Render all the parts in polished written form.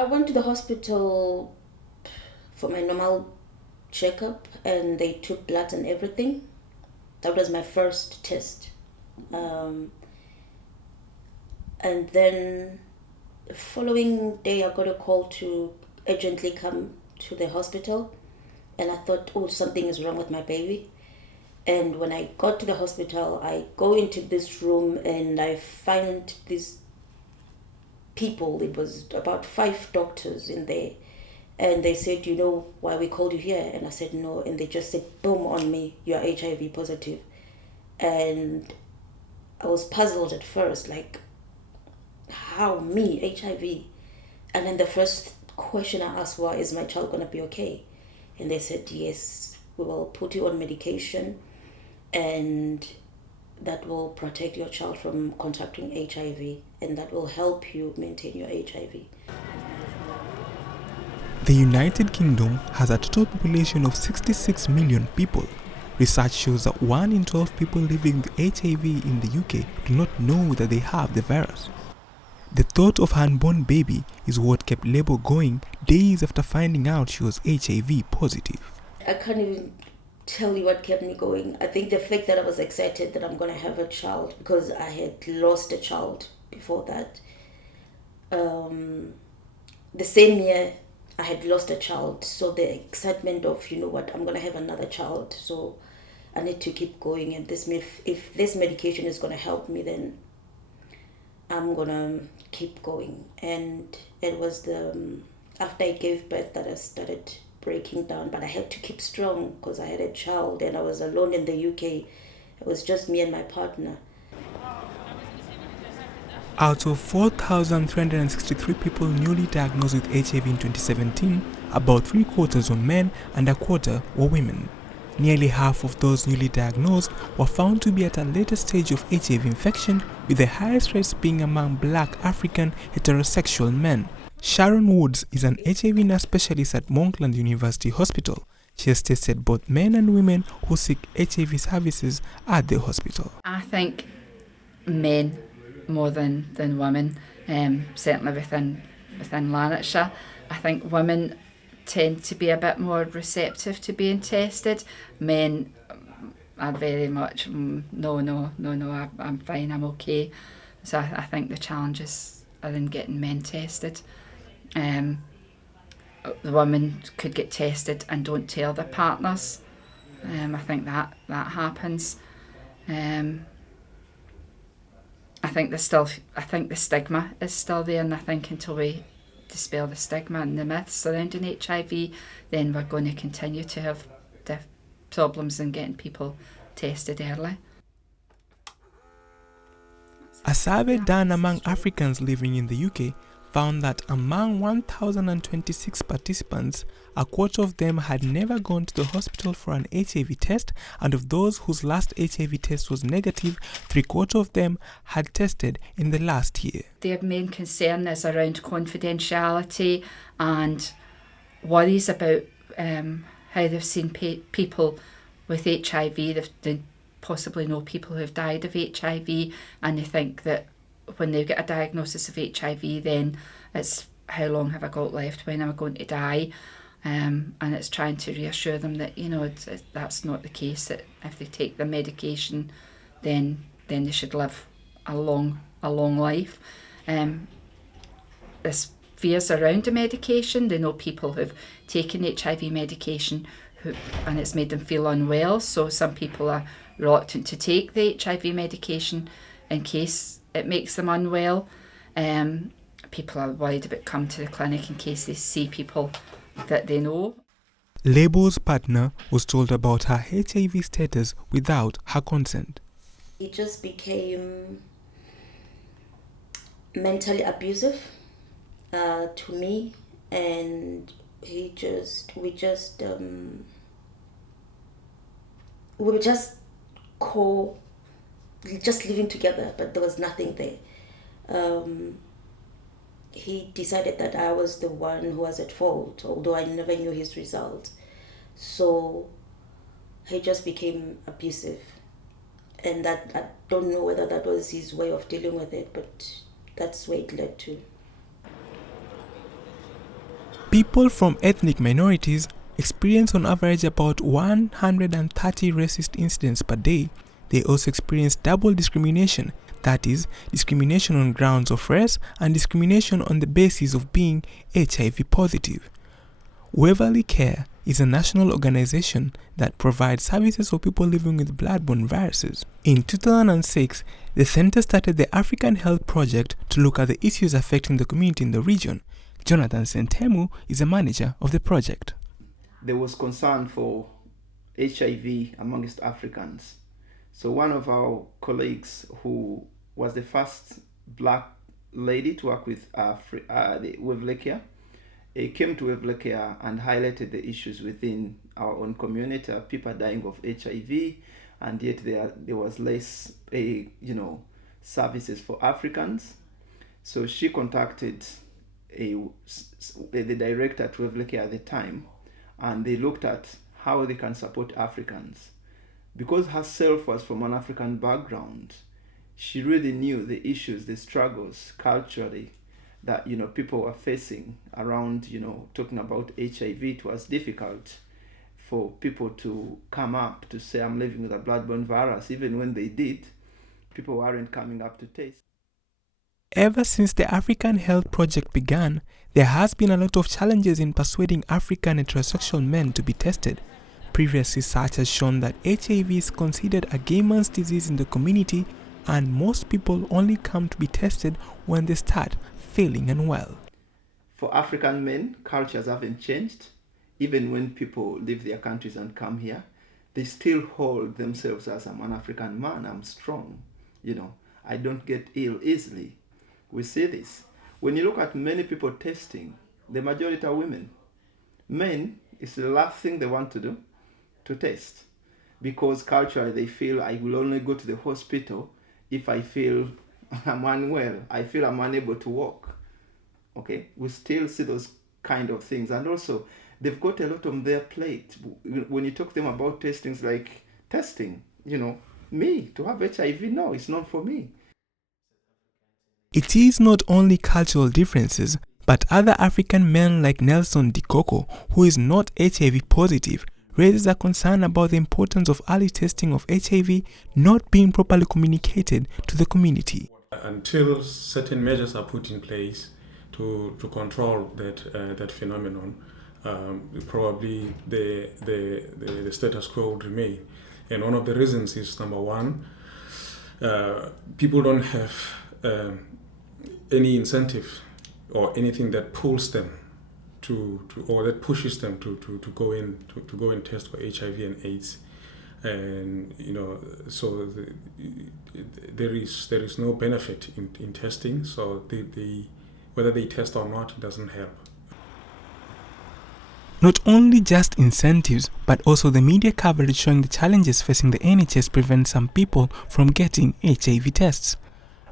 I went to the hospital for my normal checkup and they took blood and everything. That was my first test. Um, and then the following day, I got a call to urgently come to the hospital. And I thought, oh, something is wrong with my baby. And when I got to the hospital, I go into this room and I find these people. It was about 5 doctors in there. And they said, you know why we called you here? And I said, no. And they just said, boom, on me, you're HIV positive. And I was puzzled at first, like, how me, HIV? And then the first question I asked was, is my child going to be okay? And they said, yes, we will put you on medication and that will protect your child from contracting HIV and that will help you maintain your HIV. The United Kingdom has a total population of 66 million people. Research shows that 1 in 12 people living with HIV in the UK do not know that they have the virus. The thought of her unborn baby is what kept Lebo going days after finding out she was HIV positive. I can't even tell you what kept me going. I think the fact that I was excited that I'm going to have a child because I had lost a child before that. The same year I had lost a child, so the excitement of, you know what, I'm going to have another child, so I need to keep going, and if this medication is going to help me, then I'm going to keep going. And it was after I gave birth that I started breaking down, but I had to keep strong because I had a child and I was alone in the UK. It was just me and my partner. Out of 4,363 people newly diagnosed with HIV in 2017, about 3/4 were men and 1/4 were women. Nearly half of those newly diagnosed were found to be at a later stage of HIV infection, with the highest rates being among Black African heterosexual men. Sharon Woods is an HIV nurse specialist at Monkland University Hospital. She has tested both men and women who seek HIV services at the hospital. I think men more than women, certainly within Lanarkshire. I think women tend to be a bit more receptive to being tested. Men are very much, no, I'm fine, I'm okay. So I think the challenges are in getting men tested. The women could get tested and don't tell their partners. I think that happens. I think the stigma is still there, and I think until we dispel the stigma and the myths surrounding HIV, then we're going to continue to have the problems in getting people tested early. A survey done among Africans living in the UK found that among 1,026 participants, 1/4 of them had never gone to the hospital for an HIV test, and of those whose last HIV test was negative, 3/4 of them had tested in the last year. Their main concern is around confidentiality and worries about how they've seen people with HIV. They possibly know people who have died of HIV, and they think that when they get a diagnosis of HIV, then it's how long have I got left, when am I going to die, and it's trying to reassure them that, you know, that's not the case, that if they take the medication, then they should live a long life. There's fears around the medication. They know people who've taken HIV medication and it's made them feel unwell, so some people are reluctant to take the HIV medication in case it makes them unwell. People are worried about coming to the clinic in case they see people that they know. Lebo's partner was told about her HIV status without her consent. He just became mentally abusive to me, and we were just living together, but there was nothing there. He decided that I was the one who was at fault, although I never knew his result. So he just became abusive, and that I don't know whether that was his way of dealing with it, but that's where it led to. People from ethnic minorities experience on average about 130 racist incidents per day. They also experience double discrimination, that is, discrimination on grounds of race and discrimination on the basis of being HIV positive. Waverly Care is a national organization that provides services for people living with bloodborne viruses. In 2006, the center started the African Health Project to look at the issues affecting the community in the region. Jonathan Sentemu is a manager of the project. There was concern for HIV amongst Africans. So one of our colleagues, who was the first black lady to work with the Waverly Care, came to Waverly Care and highlighted the issues within our own community, people dying of HIV, and yet there was less services for Africans. So she contacted the director at Waverly Care at the time, and they looked at how they can support Africans. Because herself was from an African background, she really knew the issues, the struggles culturally that people were facing around talking about HIV. It was difficult for people to come up to say, I'm living with a bloodborne virus. Even when they did, people weren't coming up to test. Ever since the African Health Project began, there has been a lot of challenges in persuading African heterosexual men to be tested. Previous research has shown that HIV is considered a gay man's disease in the community, and most people only come to be tested when they start feeling unwell. For African men, cultures haven't changed. Even when people leave their countries and come here, they still hold themselves as, I'm an African man, I'm strong. I don't get ill easily. We see this. When you look at many people testing, the majority are women. Men, it's the last thing they want to do, to test. Because culturally they feel, I will only go to the hospital if I feel I'm unwell, I feel I'm unable to walk. Okay, we still see those kind of things. And also, they've got a lot on their plate. When you talk to them about testings, like testing, me, to have HIV, no, it's not for me. It is not only cultural differences, but other African men like Nelson Dikoko, who is not HIV positive, raises a concern about the importance of early testing of HIV not being properly communicated to the community. Until certain measures are put in place to control that phenomenon, probably the status quo would remain. And one of the reasons is, number one, people don't have any incentive or anything that pulls them or that pushes them to go and test for HIV and AIDS, and so there is no benefit in testing. So whether they test or not, it doesn't help. Not only just incentives, but also the media coverage showing the challenges facing the NHS prevent some people from getting HIV tests.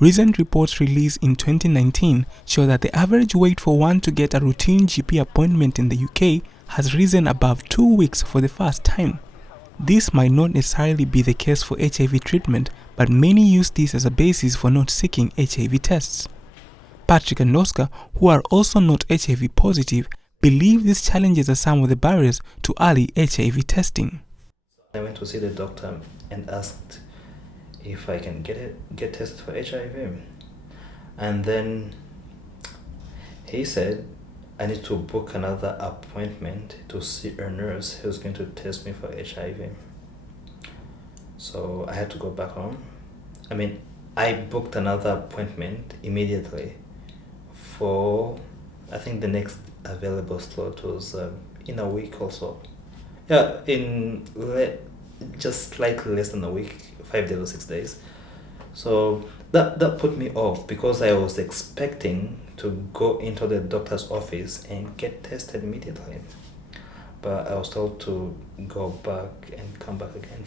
Recent reports released in 2019 show that the average wait for one to get a routine GP appointment in the UK has risen above 2 weeks for the first time. This might not necessarily be the case for HIV treatment, but many use this as a basis for not seeking HIV tests. Patrick and Oscar, who are also not HIV positive, believe these challenges are some of the barriers to early HIV testing. I went to see the doctor and asked if I can get tested for HIV, and then he said I need to book another appointment to see a nurse who's going to test me for HIV. So I had to go back home. I booked another appointment immediately for, I think the next available slot was in a week or so. Yeah, in just slightly less than a week, 5 days or 6 days. So that put me off, because I was expecting to go into the doctor's office and get tested immediately. But I was told to go back and come back again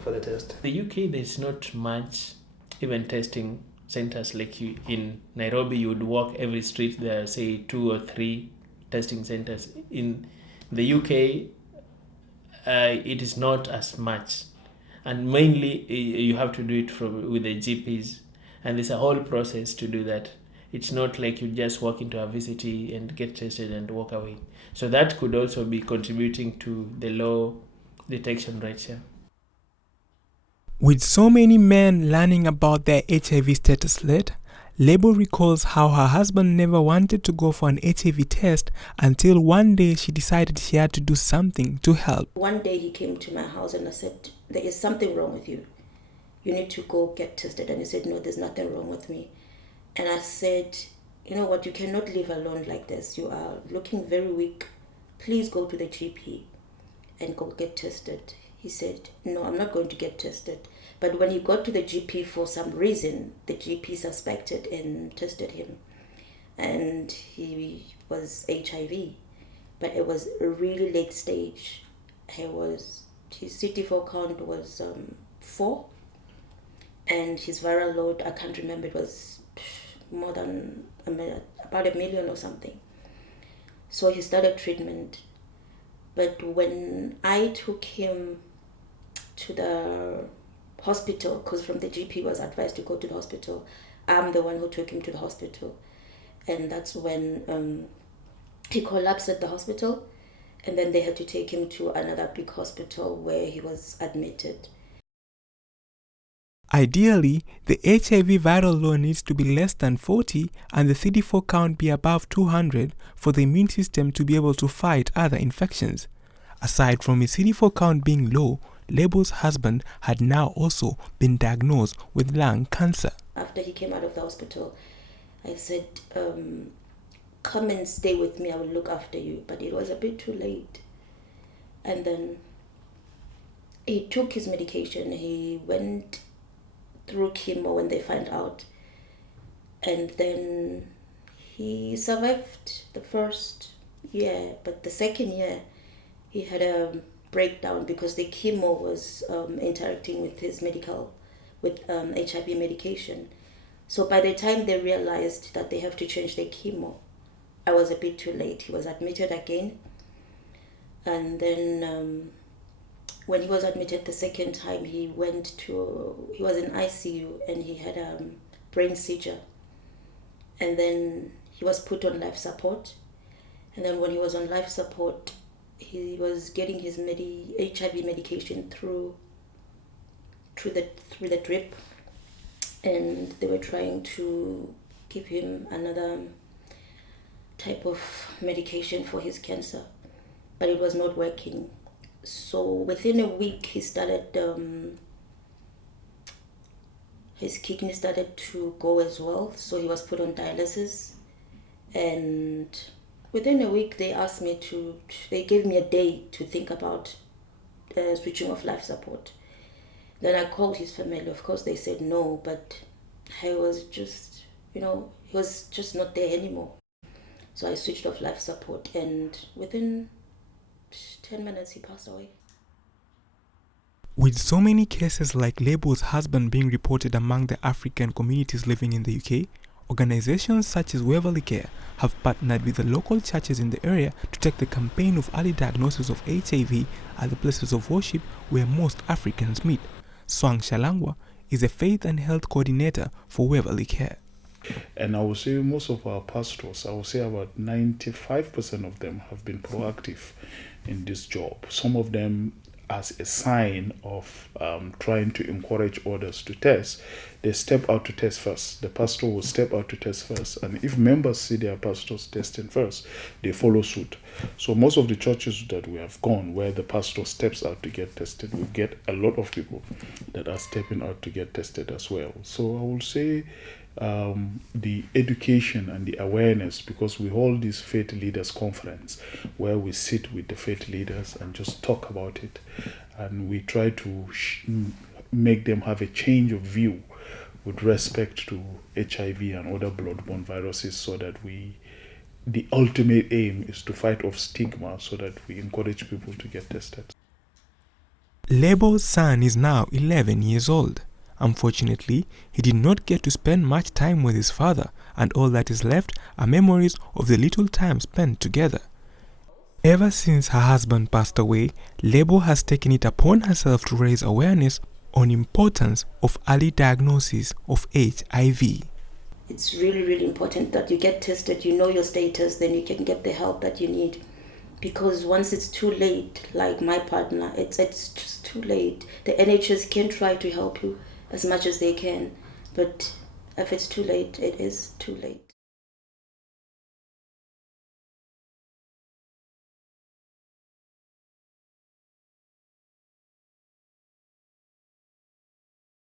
for the test. The UK, there's not much even testing centers like you. In Nairobi, you would walk every street, there are say 2 or 3 testing centers. In the UK, it is not as much, and mainly you have to do it with the GPs, and there's a whole process to do that. It's not like you just walk into a VCT and get tested and walk away. So that could also be contributing to the low detection rates here. With so many men learning about their HIV status late, Lebo recalls how her husband never wanted to go for an HIV test until one day she decided she had to do something to help. One day he came to my house and I said, there is something wrong with you. You need to go get tested. And he said, no, there's nothing wrong with me. And I said, you know what, you cannot live alone like this. You are looking very weak. Please go to the GP and go get tested. He said, no, I'm not going to get tested. But when he got to the GP, for some reason, the GP suspected and tested him. And he was HIV. But it was a really late stage. His CD4 count was 4. And his viral load, I can't remember, it was more than about 1 million or something. So he started treatment. But when I took him to the hospital, because from the GP was advised to go to the hospital, I'm the one who took him to the hospital. And that's when he collapsed at the hospital, and then they had to take him to another big hospital where he was admitted. Ideally, the HIV viral load needs to be less than 40 and the CD4 count be above 200 for the immune system to be able to fight other infections. Aside from his CD4 count being low, Lebo's husband had now also been diagnosed with lung cancer. After he came out of the hospital, I said, come and stay with me, I will look after you. But it was a bit too late. And then he took his medication. He went through chemo when they found out. And then he survived the first year, but the second year he had a breakdown because the chemo was interacting with his HIV medication. So by the time they realized that they have to change the chemo, I was a bit too late. He was admitted again. And then when he was admitted the second time, he was in ICU and he had a brain seizure. And then he was put on life support. And then when he was on life support, he was getting his HIV medication through the drip, and they were trying to give him another type of medication for his cancer, but it was not working. So within a week, he started, his kidney started to go as well, so he was put on dialysis. And within a week, they gave me a day to think about switching off life support. Then I called his family. Of course, they said no, but he was just not there anymore. So I switched off life support, and within 10 minutes, he passed away. With so many cases like Lebo's husband being reported among the African communities living in the UK, organizations such as Waverley Care have partnered with the local churches in the area to take the campaign of early diagnosis of HIV at the places of worship where most Africans meet. Swang Shalangwa is a faith and health coordinator for Waverley Care. And I would say most of our pastors, I would say about 95% of them have been proactive in this job. Some of them as a sign of trying to encourage others to test, they step out to test first. The pastor will step out to test first. And if members see their pastors testing first, they follow suit. So most of the churches that we have gone where the pastor steps out to get tested, we get a lot of people that are stepping out to get tested as well. So I will say the education and the awareness, because we hold this faith leaders conference where we sit with the faith leaders and just talk about it, and we try to make them have a change of view with respect to HIV and other bloodborne viruses, so that the ultimate aim is to fight off stigma, so that we encourage people to get tested. Lebo's son is now 11 years old. Unfortunately, he did not get to spend much time with his father, and all that is left are memories of the little time spent together. Ever since her husband passed away, Lebo has taken it upon herself to raise awareness on importance of early diagnosis of HIV. it's really, really important that you get tested, you know your status, then you can get the help that you need. Because once it's too late, like my partner, it's just too late. The NHS can try to help you as much as they can, but if it's too late, it is too late.